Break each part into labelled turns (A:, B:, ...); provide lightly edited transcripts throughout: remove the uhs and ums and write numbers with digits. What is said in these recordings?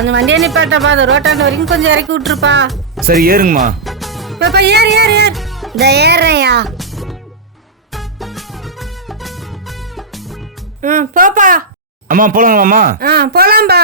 A: கொஞ்சம் வண்டியை நிப்பாட்டப்பா, அந்த ரோட்டாண்ட வரைக்கும் கொஞ்சம் இறக்கி விட்டுருப்பா.
B: சரி ஏறுங்கம்மா.
A: பாப்பா ஏறு ஏறு ஏறு.
C: இந்த ஏறையா.
A: போப்பா.
B: அம்மா போலாங்களாம்மா?
A: போலாம்பா.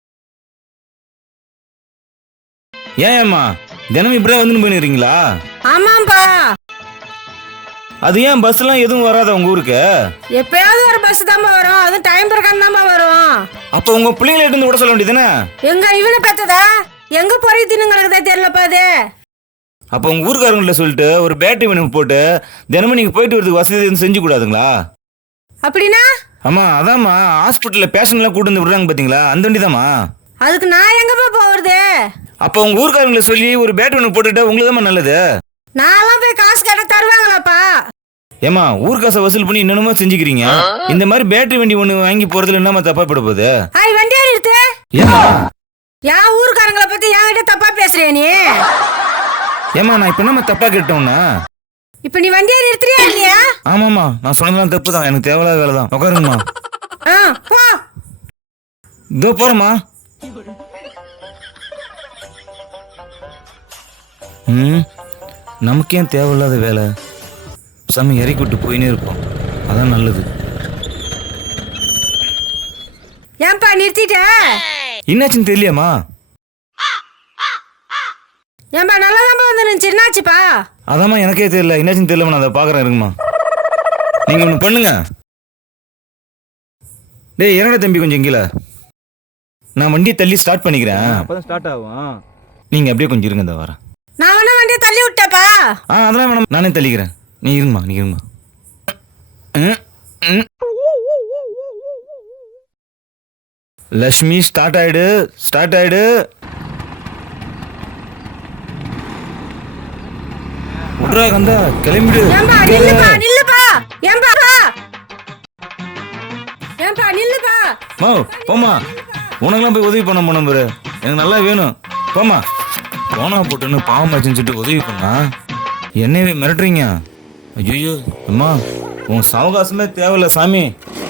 B: ஏன்மா தினமும் இப்படியே வந்து போயிருக்கீங்களா?
A: ஆமாம்பா.
B: அது ஏன் பஸ் எல்லாம் எதுவும் வராத உங்க ஊருக்கு?
A: எப்பயாவது ஒரு பஸ் தான்பா வரும், அது டைம் பிரகாரம் தான்பா வரும்.
B: அப்ப உங்க பிள்ளைங்களை எடுத்து விட சொல்ல வேண்டியதுதானே?
A: எங்க இவனை பார்த்ததா எங்க போறீங்க தின்னுங்களுக்கு தெரியலப்பா அது.
B: அப்ப உங்க ஊருக்காரங்கள்ட்ட சொல்லிட்டு ஒரு பேட்டரி வண்டி போட்டு தினமும் நீங்க போயிட்டு வரதுக்கு வசதி செஞ்சு கூடாதுங்களா?
A: அப்படின்னா?
B: ஆமா அதாம்மா, ஹாஸ்பிட்டல்ல பேஷண்ட் எல்லாம் கூட்டு வந்து விடுறாங்க பாத்தீங்களா, அந்த வண்டி தாம்மா.
A: அதுக்கு நான் எங்கப்பா போறது?
B: அப்ப உங்க ஊருக்காரங்களை சொல்லி ஒரு பேட்டரி வண்டி போட்டுட்டா உங்களுக்கு தான் நல்லது.
A: நான்லாம் போய் காசு கேட்ட தருவாங்களாப்பா?
B: ஏமா ஊர் காசை வசூல் பண்ணி என்னென்னமோ செஞ்சுக்கிறீங்க. இந்த மாதிரி பேட்டரி வண்டி ஒண்ணு வாங்கி போறதுல என்னமா தப்பா பட போகுது?
A: வண்டியா நிறுத்து.
B: ஏமா
A: யா ஊருக்காரங்களை பத்தி என்கிட்ட தப்பா பேசுறியா நீ?
B: ஏமா நான் இப்ப என்னமா தப்பா கேட்டோம்னா?
A: இப்ப நீ வண்டியை நிறுத்துறியா இல்லையா?
B: ஆமாமா, நான் சொன்னதெல்லாம் தப்பு தான், எனக்கு தேவையில்லாத வேலை தான். உட்காருங்கம்மா.
A: போ.
B: இதோ போறேம்மா. நமக்கு ஏன் தேவையில்லாத வேலை? சாமி இறக்கி விட்டு போயினே இருப்போம், அதான் நல்லது.
A: ஏன்பா நிறுத்திட்ட?
B: என்னாச்சுன்னு தெரியலையாம்மா?
A: ஏன்பா நல்லாதான்பா வந்து நினைச்சு, என்னாச்சுப்பா?
B: அதாம்மா எனக்கே தெரியல, என்னாச்சுன்னு தெரியல, நான் அதை பாக்குறேன் இருக்குமா. நீங்க ஒண்ணு பண்ணுங்க. டேய் என்னடா தம்பி கொஞ்சம் கீழே, நான் வண்டியை தள்ளி ஸ்டார்ட் பண்ணிக்கிறேன், அப்பதான் ஸ்டார்ட் ஆகும். நீங்க அப்படியே கொஞ்சம் இருங்க, இந்த வரேன்.
A: நான் வேணா வண்டியை தள்ளி விட்டப்பா.
B: அதெல்லாம் வேணாம், நானே தள்ளிக்கிறேன். நீ இருங்கம்மா, நீ இருங்கம்மா. லட்சுமி ஸ்டார்ட் ஆயிடு, ஸ்டார்ட் ஆயிடு. விட்றா கந்தா, கிளம்பிடு.
A: ஏன்பா நில்லுப்பா நில்லுப்பா. ஏன்பா ஏன்பா நில்லுப்பா.
B: மா போமா, உனக்கெல்லாம் போய் உதவி பண்ண போனோம் பாரு, எனக்கு நல்லா வேணும். போமா, போனா போட்டுன்னு பாவமாச்சுன்னு சொல்லிட்டு உதவி பண்ணா என்னையவே மிரட்டுறீங்க. ஐயோ அம்மா, உன் சாவகாசமே தேவையில்ல சாமி.